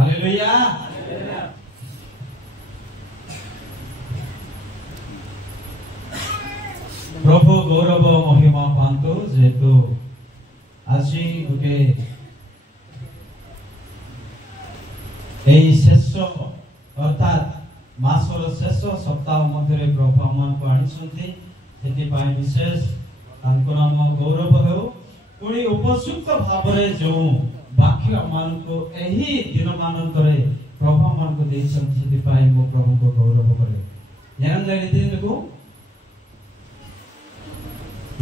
Hallelujah. प्रभु गौरव महिमा पांतो जेतु আজি गुटे शेष अर्थात मासर शेष सप्ताह मध्य प्रभु आम को आनी विशेष नाम गौरव हो पुणी उपयुक्त भाव जो वाक्य आम को यही दिन मानक प्रभु आम को मो प्रभु को गौरव करे को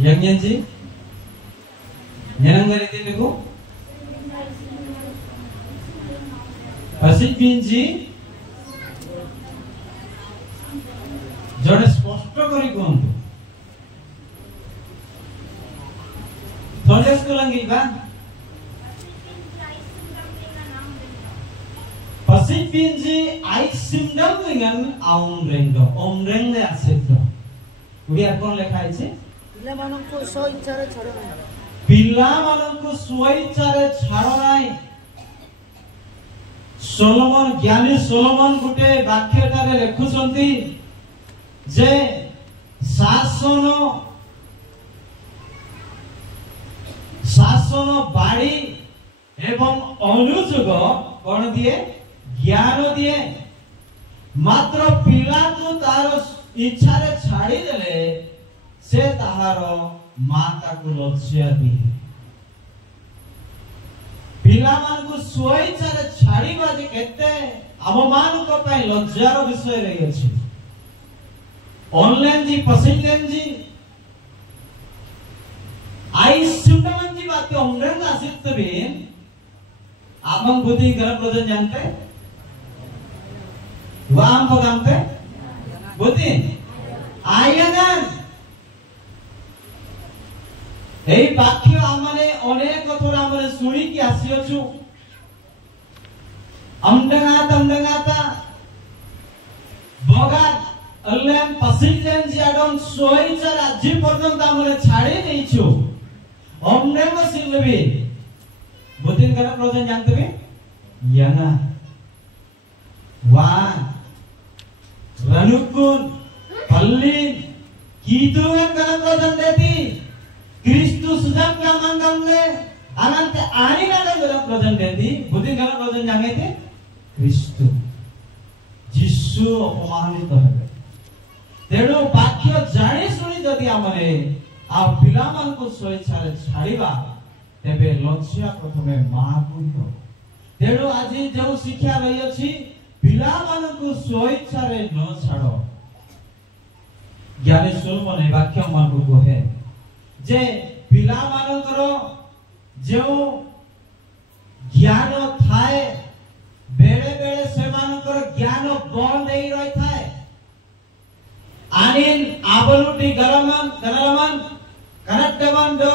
जी को जी जड़े स्पष्ट करी कहतु थोड़ेस को लंगी बा पसिपिन जी आई सिमडम dengan आउंरेंग ओमरेंग आसेत उड़िया कोन लेखा है पिला माननको स्व इच्छारे छाड़ नाही पिला माननको स्व इच्छारे छाड़ नाही सोलोमन ज्ञानी सोलोमन गुटे वाक्यटारे लेखुचंती जे शासन शासन बाड़ी एवं अनुयोग कौन दिए ज्ञान दिए मात्र पिला तो तार इच्छा रे छाड़ी देले से ताहार माता को लज्जा दिए पिला मान को स्वेच्छा रे छाड़ी बाजे केते आम मान को पय लज्जार विषय रे अछि ऑनलाइन जी पसिलेन जी आई सुंदरन जी बात ऑनलाइन आसित भी आमन बुद्धि घर प्रजन जानते वाम को जानते बुद्धि आयनन এই বাক্য আমনে অনেক কথা আমনে শুনি কি আসিওছু আমডাঙাতা বগা अल्लाम पसिलेन जी आडम सोईचा राज्य पर्यंत আমনে ছাড়ে নেইছু অমনেম সিলবি বুদিন করা প্রয়োজন জানতে হবে ইয়ানা ওয়া রানুকুন পল্লী কিতুন করা প্রয়োজন দেতি Kristus sedang ngamangamne anante ani nada dalam projan dedi butin kana projan jangete Kristus Jisu अपमानित हेबे तेणु वाक्य जानि सुनि जदि आमरे आ पिला मान को स्वेच्छा रे छाड़ीबा तेबे लज्जा प्रथमे मां को हो तेणु आज जो शिक्षा रही अछि पिला मान को स्वेच्छा रे न छाड़ो ज्ञानी सोलोमन वाक्य मान को कहे जे पिला मानकर जो ज्ञान थाए बेले बेले से मानकर ज्ञान बंद ही रही थाए आनिन आबलुटी गरमन गरमन कनेक्टवन दो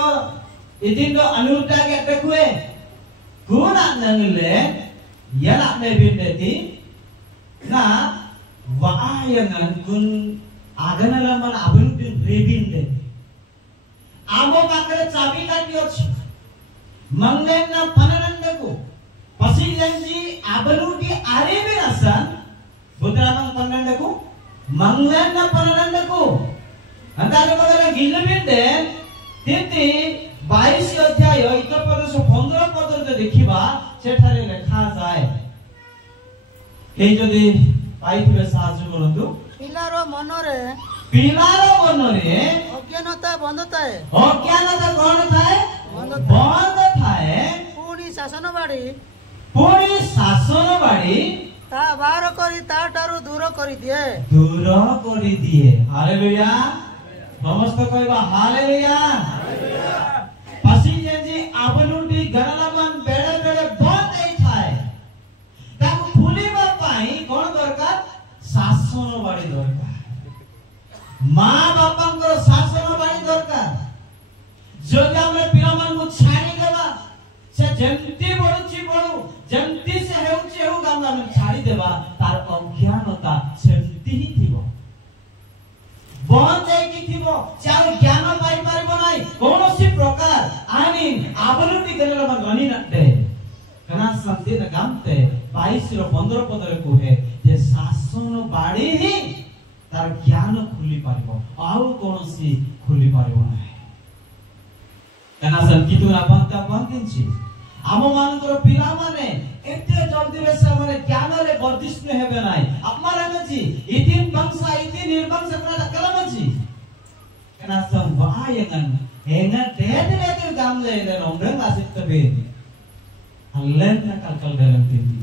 इदिन दो अनुटा के देखुए कौन आनंदले यला ने बिंदती ना वायंगन कुन आगनलमन आबलुटी रेबिंदे आमो पाकरे चाबी काटी अछि मंगलेन पननंदको पसिलेंजी आबलुटी आरेबे रसन बुद्रामन पननंदको मंगलेन पननंदको अंदाजे बगले गिलबिंदे तिति 22 अध्याय 1 पद से 15 पद देखिबा सेठारे लेखा जाय ए जदि पाइथिबे साहाय्य करंतु पिलारो मनरे अज्ञानता बंद थाए अज्ञानता कौन थाए बंद थाए पुणी शासन बाड़ी ता बाहर करी ता टारु दूर करी दिए हालेलुया समस्त कहबा हालेलुया पसी जे आबलुटी गरलमन बेड़े बेड़े बंद ei थाए ताकू खुलिबा पाई कोन दरकार शासन बाड़ी दरकार मां बापांकर शासन बाणी दरकार जदि हमरे पिला मन को छाड़ी देबा से जेंती बडुची बडु जेंती से हेउची हेउ गाम हम छाड़ी देबा तार अज्ञानता सेंती ही थिबो बन जाय की थिबो चार ज्ञान पाई पारिबो नाही कोनोसी प्रकार आनी आबलुटी गनला मन गनी नते कना संती न गामते 22 रो 15 पद रे कहे जे शासन बाड़ी ही तार ज्ञान खुली पारिबो आउ कोनोसी खुली पारिबो नाही एना संकितु आपनका पंकिंची आम मानकर पिला माने एते जल्दी रे से माने ज्ञान रे वर्धिष्णु हेबे नाही अपमार अछि इतिन वंशा इति निर्वंश करा कलमछि एना सं वायगन एना डेट गाम ले ले नोंगन आसित बे हल्लेन कलकल देलन तिंदी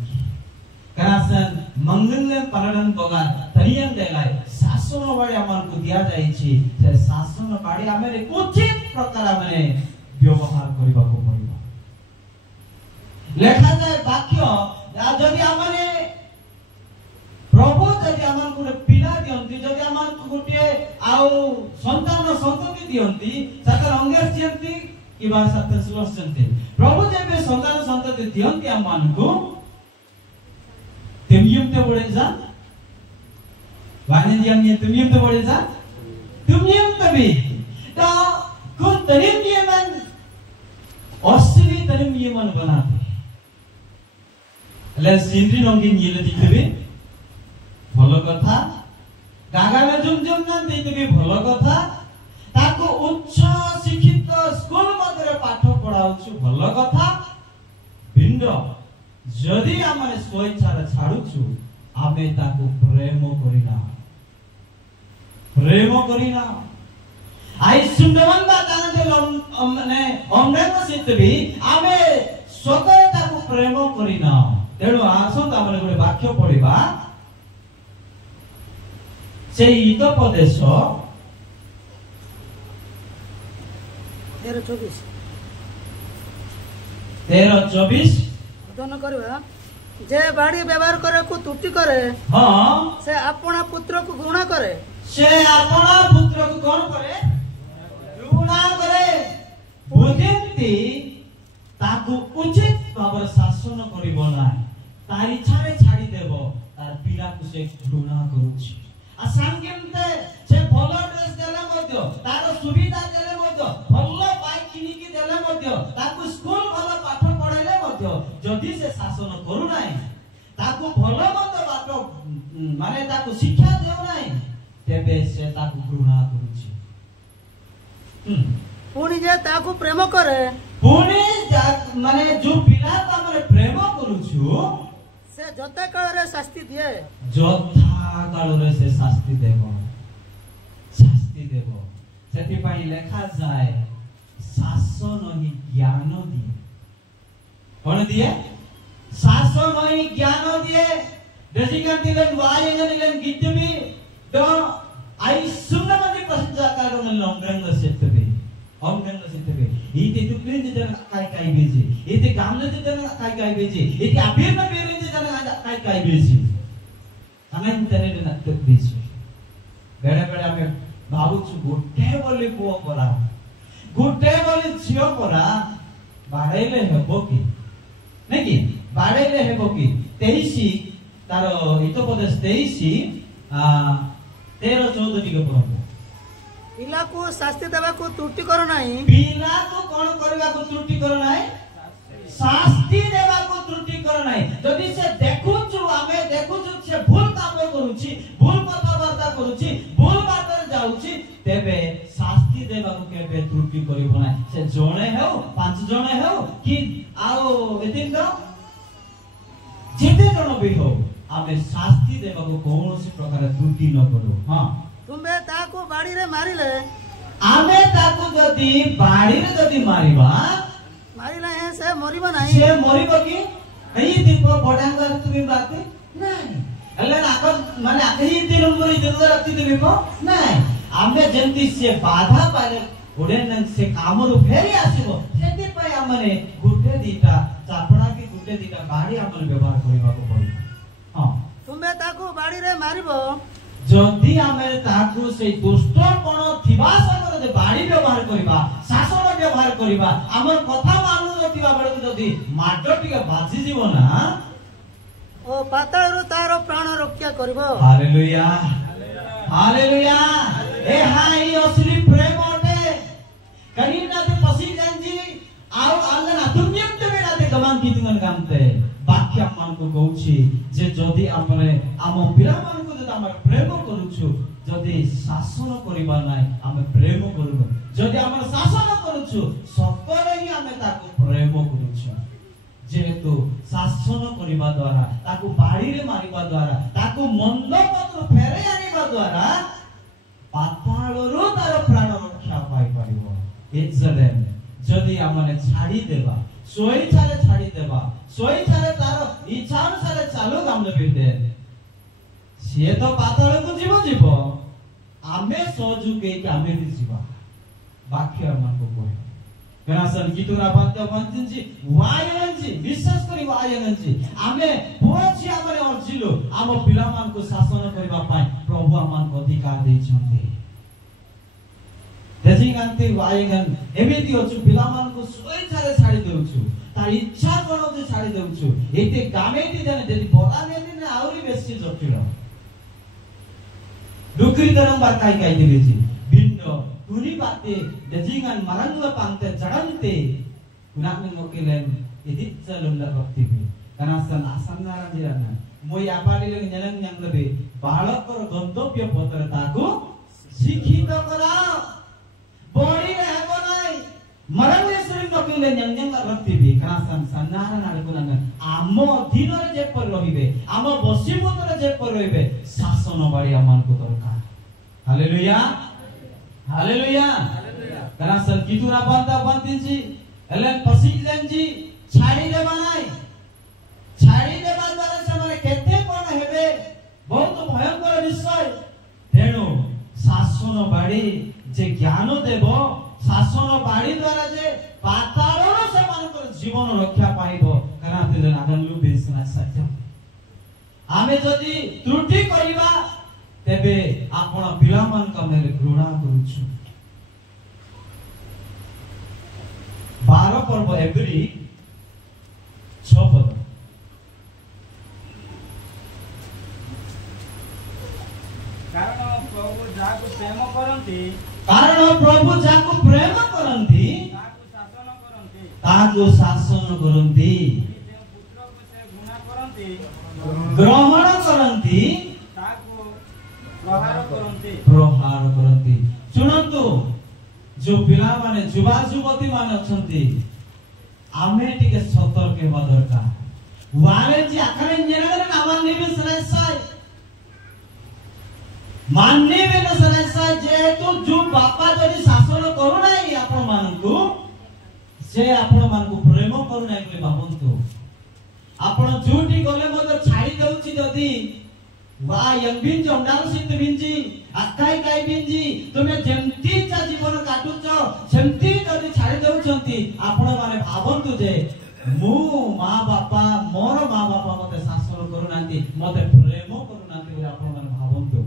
करासन मंगन परडन बोगा तरियन देलाय शासन बाड़ी हमन को दिया जाई छी से शासन बाड़ी हमरे उचित प्रकार हमने व्यवहार करबा को पड़िबो लेखा जाय वाक्य जदि हमने प्रभु जदि हमन को पिला दियंती जदि हमन को गोटे आउ संतान संतति दियंती सकर अंगेर चियंती कि बा सत्य सुलसंती प्रभु जब संतान संतति दियंती हमन को तुमियम ते बड़े जा वाने दियं ये तुमियम ते बड़े जा तुमियम तभी तो कुन तरिम ये मन असली तरिम ये मन बनाते ले सिंद्री नंगी नीले दिखबे भलो कथा गागा में जुम न देते भलो कथा ताको उच्च शिक्षित स्कूल मधरे पाठ पढाउछु भलो कथा बिंद जदि आमे स्वेच्छा रे छाडुछु आमे ताको प्रेम करिना आई सुंदरवन बा कान जे माने हमने सितबी आमे सकर ताको प्रेम करिना तेणु आसन आमे गोटे वाक्य पढिबा से हितोपदेश 13:24 दोनों करबा जे बाड़ी व्यवहार करे को त्रुटि करे हां से अपना पुत्र को घृणा करे से अपना पुत्र को कौन करे घृणा करे बुद्धिमती ताकू उचित भाव शासन करिबो ना तार इच्छा रे छाडी देबो तार पिला को से घृणा करूछि असांगेमते से भलो ड्रेस देले मध्य तार सुविधा देले मध्य भलो बाइक किनि की देले मध्य ताकू स्कूल भलो पाठ पढाइले मध्य जदि से शासन करू नाही ताकू भलो मत बात माने ताकू शिक्षा देउ नाही तेबे से ताकू घृणा करूछि पुनी जे ताकू प्रेम करे पुनी माने जो पिला ता माने प्रेम करूछु से जते काल रे शास्ति दिए जोथा काल रे से शास्ति देबो सेति पई लेखा जाय शासन ही ज्ञान दिए कोन दिए शासन ही ज्ञान दिए डेजिकन दिलन वायगन गिटबी तो आई सुन्नमनि प्रशंसा कारणन लंग्रंग सेतबे हमगंग सेतबे इते तुक्लिन जन काय बेजी इते गामले जन काय बेजी इते अबीर न बेरे जन काय बेजी अनंत तरे न तक्बीज बेड़े बेड़े हमें भावुछु गोटे बोली पुओ परा गोटे बोली झियो परा बाड़ेले हेबो कि नै कि बाड़ेले हेबो कि 23 तारो हितोपदेश 23 13-14 टिके पढो पिला को शास्ति देबा को त्रुटि करो नाही पिला को कोन करबा को त्रुटि करो नाही शास्ति देबा को त्रुटि करो नाही जदि से देखुछु आमे देखुछु से भूल काम करूछि भूल कथाबार्ता करूछि भूल बाटर जाउछि तेबे शास्ति देबा को केबे त्रुटि करिबो नाही से जणे हेउ 5 जणे हेउ कि आउ एतिन तो जेते जण भी हो आमे शास्ति देबा को कोनोसी प्रकार त्रुटि न करू हां तुमे ताको बाड़ी रे मारिले आमे ताको जदी बाड़ी रे जदी मारिले है से मरिबो नाही से मरिबो कि एई दीपो बडांगर तुमी बाते नाही हल्ले आको माने आखी दिन नंबर दिन राती देबो नाही आमे जेंती से बाधा पाले ओडेन से कामरु फेरी आसीबो सेति पय हमने गुटे दीटा चापड़ा की गुटे दीटा बाड़ी हमन व्यवहार करिबा को पड़ी हां तुमे ताको बाड़ी रे मारिबो जदि आमे ताकू से दुष्टपण थिबा समरे जे बाड़ी व्यवहार करिबा शासन व्यवहार करिबा हमर कथा मानु नथिबा बेले जदि माटो टिके बाजी जीवो ना ओ पाताळ रु तारो प्राण रक्षा करबो हालेलुया हालेलुया ए हाई असली प्रेम ओटे करीना ते पसी गंजी आउ अंगना तुमियम ते बेना ते वर्तमान गीत गाते वाक्य को कहूची जे जदि आपने आम पिला मान को जदि हम प्रेम करूछु जदि शासन करिबा नाय हम प्रेम करू जदि हम शासन करूछु सतरे ही हम ताको प्रेम करूछु जेहेतु शासन करिबा द्वारा ताको बाड़ी रे मारिबा द्वारा ताको मंद पत्र फेरे आनिबा द्वारा पाताळरो तार प्राण रक्षा पाई परिबो एजलेन जदि हमने छाड़ी देबा स्वेच्छारे छाड़ी देबा स्वेच्छारे तार इच्छा अनुसार चालू हमने बिदे से तो पाताळ को जीव आमे सहजुगे कि आमे भी जीवा वाक्य मन को कोई कनासन गीतुरा बात बंचिंची वायनची विश्वास करी वायनची आमे पोछि हमरे अर्जिलो आम पिला मान को शासन करबा पाए प्रभु आमान को अधिकार दै छथि देजिगांती वायगन एमिति अछु पिला मान को स्वेच्छारे छाड़ी देउछु तार इच्छा कोन जे छाड़ी देउछु एते गामेति जने देति बड़ा नेति ने आउरी बेसी जटिल दुखरी तरंग बार काय दिलेजी भिन्न तुनी बाते देजिगान मरंग पांते जडंते कुनाक मोकिलेन इदित चलुंदा भक्तिबी कनासन आसन्नारा जिराना मोय आपाडिले न्यानंग न्यांगलबे बाळकर गंतव्य पत्र ताको शिक्षित कराओ बॉडी रे हेबो नाय मरंग श्री मोकिले न्यांगंग भक्तिबी कनासन सन्नारा नाडकुना आमो अधीन रे जे पर रहिबे आमो बसीमत रे जे पर रहिबे शासन बाड़ी आमान को दरकार हालेलुया हालेलुया कनासन कितुरा बांता बांतिंची एलेन पसिलेंजी छाड़ी देबा नाय छाड़ी देबा द्वारा से केते कोन हेबे बहुत भयंकर विषय तेणु शासन बाड़ी जे ज्ञान देबो शासन बाड़ी द्वारा जे पाताळर से मानकर जीवन रक्षा पाइबो कनाते जन आगलु बेसना सत्य आमे जदी त्रुटि करिबा तेबे आपण पिला मान का मेरे घृणा करूछु 12 पर्व एवरी 6 पद कारण प्रभु जाको प्रेम करंती ताको शासन करंती ग्रहण करंती प्रहार करंती सुनंतु जो पिला माने युवा युवती माने अछंती आमे टिके सतर्क हेबा दरकार वाले जी आखरे जेनगर नामान नेबे सरायसाय मानने में सरायसाय जेतु जो बापा जदी शासन करू नाही आपण मानकु से आपण मानकु प्रेम करू नाही बोली भाबंतु आपण जोटी गले मते छाड़ी दउची जदी वा यंबिन जंडाल सित बिंजी अकाई काई बिंजी तुमे जेंती चा जीवन काटुचो सेंती जदी छाड़ी दउचंती आपण माने भाबंतु जे मु मां बापा मोर मां बापा मते शासन करू नांती मते प्रेम करू नांती बोली आपण माने भाबंतु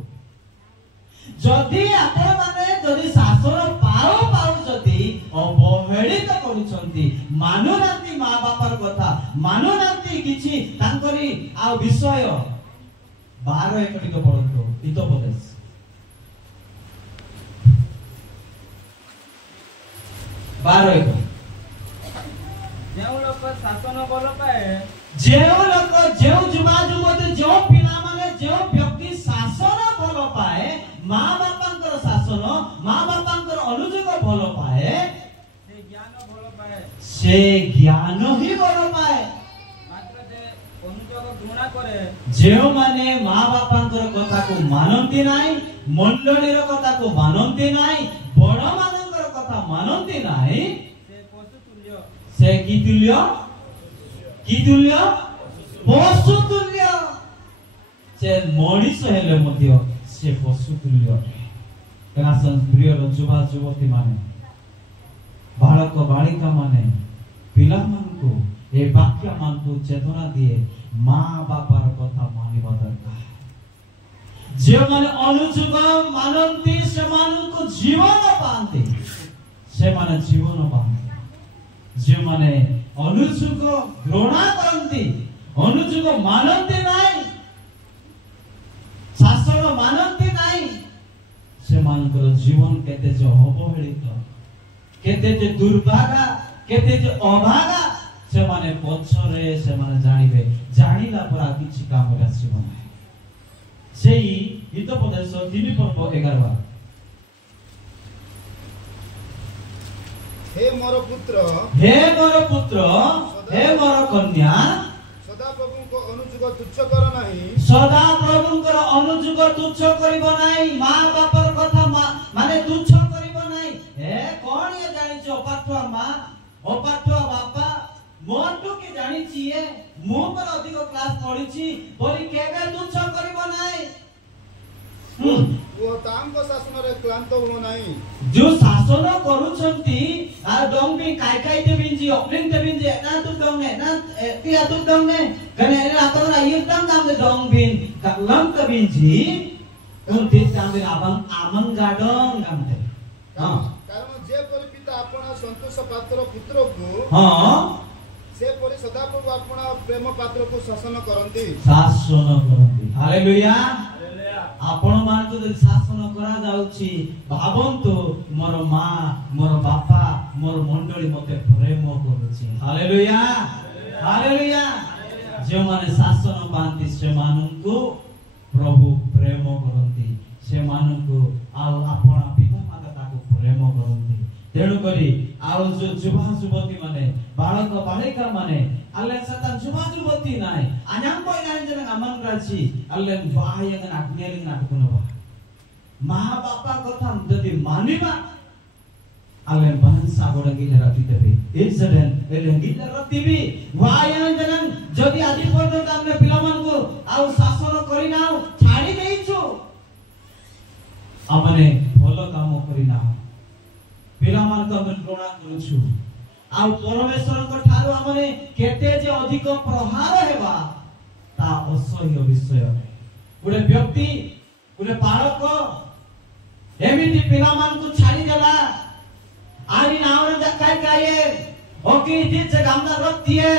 जदी आपण माने जदी शासन पाऊ जदी अवहेलित करूचंती मानु नांती मां बापार कथा मानु नांती किछि तांकरी आ विषय 12 एकटिक पढंतो हितोपदेश एक जेउ लोक शासन बल पाए जेउ लोक जेउ जुवा जुवती जो पिला माने जो व्यक्ति शासन बल पाए मां बापांकर शासन मां बापांकर अनुयोग बल पाए से ज्ञान ही बल पाए मात्र जे अनुयोग घृणा करे जेउ माने मां बापांकर कथा को मानंती नाही मंडलीर कथा को मानंती नाही बड़ मानंकर कथा मानंती नाही से पशु तुल्य से की तुल्य पशु तुल्य से मनीष हेले मध्य से पशु तुल्य कनासन प्रिय युवा युवती माने बालक बालिका माने पिला मानकु ए वाक्य मानकु चेतना दिए मां बापार कथा मानिबा दरकार जे माने अनुजुग मानंती से मानकु जीवन पांती से माने जीवन पांती जे माने अनुजुग घृणा करंती अनुजुग मानंती नाही शासन मानंती नाही से मानकर जीवन केते जो अवहेलित केते जे दुर्भागा केते जे अभागा से माने पछरे से माने जानिबे जानिला पर किछि काम आसीबो नै सेही हितोपदेश 3 पर्व 11 हे मोर पुत्र हे मोर कन्या सदा प्रभु को अनुजुग तुच्छ कर नाही सदा प्रभुंकर अनुजुग तुच्छ करिबो नाही मां बापर कथा माने तुच्छ करिबो नाही हे कोन ये जानिछ अपाठुआ मां अपाठुआ बापा मोटू के जानिछि ए मो पर अधिक क्लास पढिछि बोली केबे तुच्छ करिबो नाही वो तांको शासन रे क्लांत हो नाही जो शासन करूछंती आ डोंबी काय देबिंजी ओपनिंग देबिंजी ना तू डोंगे ना तिया तू डोंगे कने रातरा यिरतंग काम डोंबिन कलम कबिंजी उन ते काम आमंग गाडोंग कामते हां कारण जे पर पिता आपण संतोष पात्र पुत्र को हां से परि सदा प्रभु आपण प्रेम पात्र को शासन करंती हालेलुया आपण मान को शासन करा जाउची भाबंतु मोर मां मोर बापा मोर मंडली मते प्रेम करूची हालेलुया जे माने शासन पांती से माननकु प्रभु प्रेम करंती से माननकु आ आपण पिता माता ताको प्रेम करंती तेणु करी आउ जो युवा युवती माने बालक बालिका माने अल्ले सतान युवा युवती नाय अनाम कोइनान जन अमन राची अल्ले वायगन आज्ञालिंग नाटकुनबा मां बापा कथा जदि मानिबा अल्ले बहन सागोड गिले रति देबे इंसिडेंट एले गिले रतिबी वायगन जन जदि आदि पर्यंत हमने पिलामान को आउ शासन करिनाउ छाडी देइछु हमने भलो काम करिना पिलामान को हम प्रणा करूछु आ परमेश्वर को ठारो हमने केते जे अधिक प्रहार हेबा ता असह्य विषय गुडे व्यक्ति गुडे बालक एमिति पिलामान को छाडी देला आनी नावर जकाय काये ओके दिच गामदा रतिए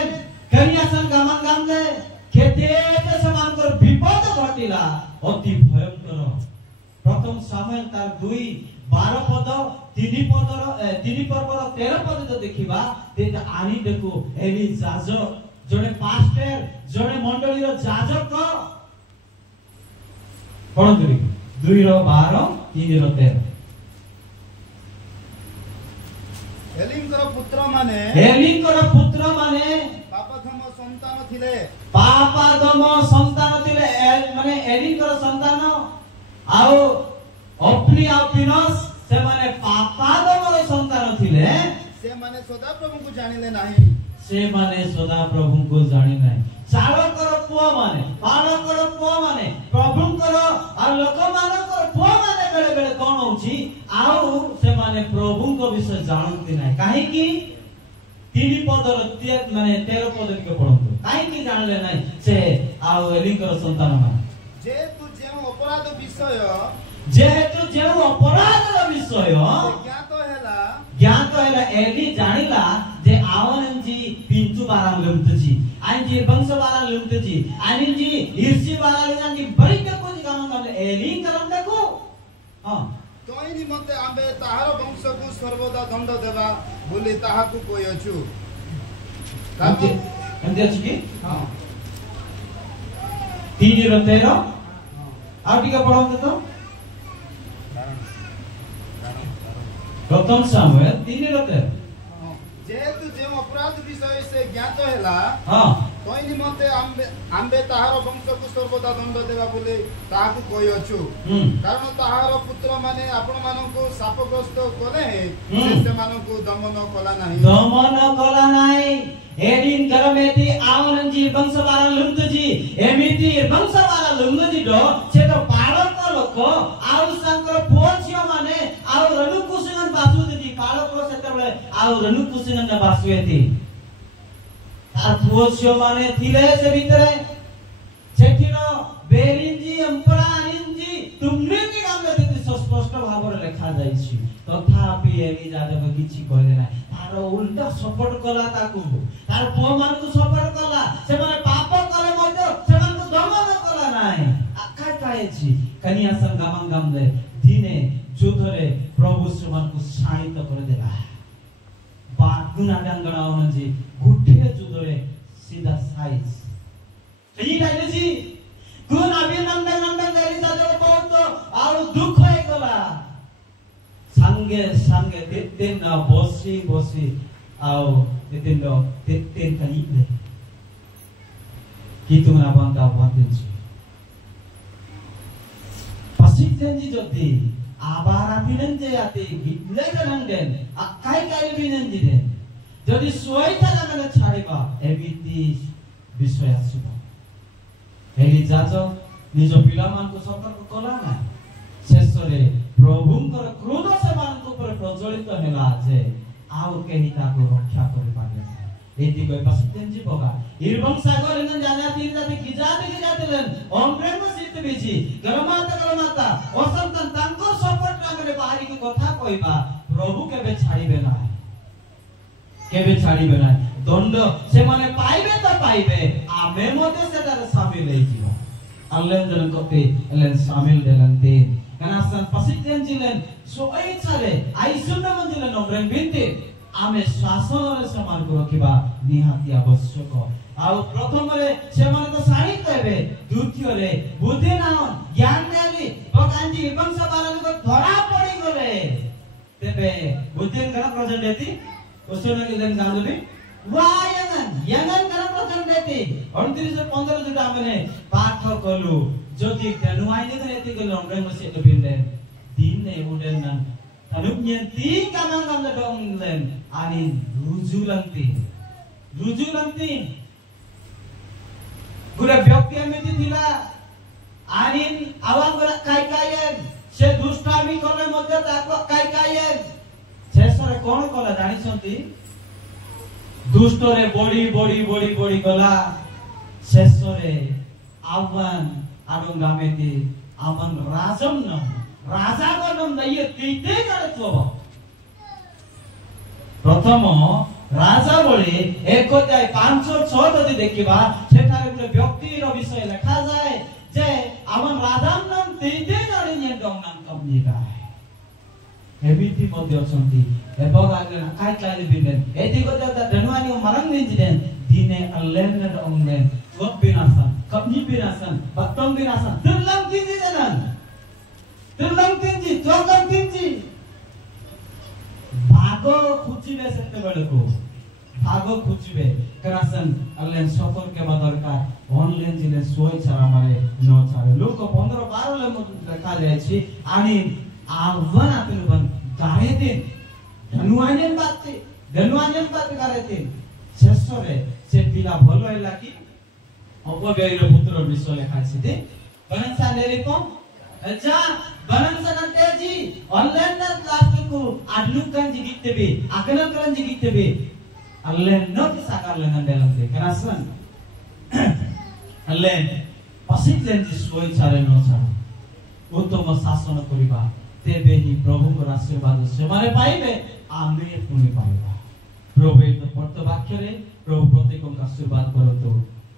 करियासन गामन गामले केते जे समान कर विपद घटिला अति भयंकर प्रथम सामुएल तार 2:12 पद 3 पर्वर 13 पद जो देखिबा ते आनी देखो एली जाजक जने पास्टर जने मंडली रो जाजक कोन करी 2:12 3:13 एलिंकर पुत्र माने पापाधम संतान थिले माने एलिंकर संतान आउ अपनी आपिनस से माने पापादमर संतान थिले से माने सदा प्रभु को जानिले नाही से माने सदा प्रभु को जानि नाही चालकर पुआ माने पालकर पुआ माने प्रभुकर आ लोक मानकर पुआ माने बेले बेले कोन होची आउ से माने प्रभु को विषय जानते नाही काहे की 3 पदर 13 माने 13 पद के पढंतु काहे की जानले नाही से आउ एलिंकर संतान माने जेतु जेउ अपराध विषय जेतु जेउ अपराध विषय ज्ञात हैला एली जानिला जे आवनजी पिंचु बारा लुमतजी आंजी वंश बारा लुमतजी आंजी ईर्ष्य बारा लिंगांजी बरिक को काम करले एली करम देखो हां तोई निमते आबे ताहार वंश को सर्वदा दंड देबा बोले ताहा को कोयछु काके एंदे अछि की हां 3:13 आ टिका पढाउते तो प्रथम सामुएल 3:13 जेतु जे अपराध विषय से ज्ञात हैला हां तोई निमते आंबे ताहार वंश को सर्वदा दंड देबा बोले ताहा को कोयछु कारण ताहार पुत्र माने आपण मानन को शापग्रस्त कोले से मानन को दमन कला नाही एदिन करमेति आवनजी वंश बारा लुमतजी एमिति वंश बारा लुमतजी दो से तो पालक लोक आउ संकर पोछियो माने आउ रनु कुसिंगन बासुदी पालक रो सेतबले आउ रनु कुसिंगन बासुएति आ पोछियो माने थिले से भीतरे सेठिनो बेरिंजी अंपरानिंजी तुमने के काम देति स्पष्ट भाव रे लिखा जाईछि तथापि एली जाजक किछि कहले ना तार उल्टा सपोर्ट कला ताकू तार पुଅ ମାନଙ୍କୁ सपोर्ट कला से माने पाप कले मते से ମାନଙ୍କୁ दमन कला नाही आखा कायछि कनिया संगमन गमले दिने जुधरे प्रभु श्रीमान को शाणित कर देला बागुना डांगणा ओनजी गुठे जुध ଖାଇଛି ଏଇ ଖାଇଛି কোন অভিনন্দন দেরি যাদের বহুত আর দুঃখ হয়ে গলা সঙ্গে সঙ্গে দিন না বসি আও দিন দ দিন কানি কি তোমরা বান্দা বাঁধিছো পাসিতেনজি যদি আবার আপিনেন যে আতে গিলে গনঙ্গেন আকাই কাই বিনেন দিলেন যদি সোয়টা না ছাড়িবা এবিতি বিষয় আসিবা ଏହି ଯାଜକ ନିଜ ପିଲାମାନଙ୍କୁ ସତର୍କ କଲା ନା ଶେଷରେ ପ୍ରଭୁଙ୍କର କ୍ରୋଧ ସେମାନଙ୍କ ଉପରେ ପ୍ରଜ୍ୱଳିତ ହେଲା ଯେ ଆଉ କେହି ତାକୁ ରକ୍ଷା କରିପାରିଲେ ନାହିଁ ଏଇଠି ପାସିତେନ୍ ଯିବଗା ଇରବଂ ସାଗର ଏନ ଜାନା ତିନ ଜାତି ଗିଜାତିଲେନ୍ ଅମ୍ରେମ ସିତ ବିଛି ଗରମାତା ଅସନ୍ତନ ତାଙ୍କ ସପୋର୍ଟ ନାମରେ ବାହାରିକି କଥା କହିବା ପ୍ରଭୁ କେବେ ଛାଡ଼ିବେ ନାହିଁ କେବେ ଛାଡ଼ିବେ ନାହିଁ ଦଣ୍ଡ ସେମାନେ ପାଇବେ ତ ପାଇବେ ଆମେ ମଧ୍ୟ ସେଟାରେ ସାମିଲ ହେଇଯିବା ଆଲେନ୍ ଜନ କତେ ଏଲେନ୍ ସାମିଲ ଦେଲନ୍ତି କାନାସନ୍ ପସିତେନ୍ ଜିଲେନ୍ ସୋଇ ଛାରେ ଆଇସୁନ ମଞ୍ଜିଲେ ନମ୍ରେନ୍ ବିନ୍ତି ଆମେ ଶାସନରେ ସେମାନଙ୍କୁ ରଖିବା ନିହାତି ଆବଶ୍ୟକ ଆଉ ପ୍ରଥମରେ ସେମାନେ ତ ସାହିତ୍ୟ ହେବେ ଦ୍ୱିତୀୟରେ ବୁଦ୍ଧି ନାହ ଜ୍ଞାନ ନେଲି ପକାନ୍ତି ବଂଶ ବାରଙ୍କ ଧରା ପଡ଼ିଗଲେ ତେବେ ବୁଦ୍ଧି କଣ ପ୍ରେଜେଣ୍ଟ ହେତି क्वेश्चन गिलेन गांधुनी यांगन करा प्रथम देती 29 15 जोटा माने पाठ कलु जदि तनुआइने नेति गलो रंग मसे बिंदेन दिन ने उडेन नन तनुज्ञन ती कामंग गम दंगलेन आनी रुजुलंती गुरे व्यक्ति एमिति थिला आनी आवांग कायकायन से दुष्टामी करले मध्ये ताको कायकायन शेषरे कोन कला जानिसंती दुष्टरे बड़ी गला शेषरे आवान आडंगामेति आमन राजम न राजा गनम दये तीते करथो प्रथम राजा बळे 1:5-6 যদি দেখিবা সেটারে ଗୋଟେ ବ୍ୟକ୍ତିର ବିଷୟ ଲେଖା যায় ଯେ आमन राजाम नाम तीते जानिने दंगनाम कमनिगा एबिति मध्ये अछंती एबग आगे काय काय बिनेन एति गदा धनुआनी मरंग निजिदेन दिने अल्लेन न ओंगलेन त्वक बिनासन कपनी बिनासन बत्तम बिनासन तुलम तिंजी जनन तुलम तिंजी त्वकम तिंजी भागो खुचिबे सेते बेलको भागो खुचिबे करासन अल्लेन सफर के दरकार ऑनलाइन जिले सोय छारा मारे न छारे लोक 15-12 ले লেখা যায়ছি आणि आव्हान आपलबन गायतेन धनुआनेन बात गायतेन शेषरे से पिला भलो हैला कि अपव्ययर पुत्र विषय লেখা আছে দে बनसा नेरिपम जा बनसा नतेजी ऑनलाइन न क्लास को आडलुकन जी गीतबे आकलन करन जी गीतबे अल्लेन न साकार लेन देलते करासन अल्लेन पसितलेन जी सोय छारे न छारे उत्तम शासन करिबा तेबे ही प्रभुଙ୍କର आशीर्वाद ସେମାନେ ପାଇବେ ଆମେ ପୁଣି ପାଇବା प्रभु ଏ ପର୍ତ ବାକ୍ୟରେ ପ୍ରଭୁ ପ୍ରତ୍ୟେକଙ୍କ ଆଶୀର୍ବାଦ କରନ୍ତୁ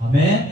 ଆମେନ୍।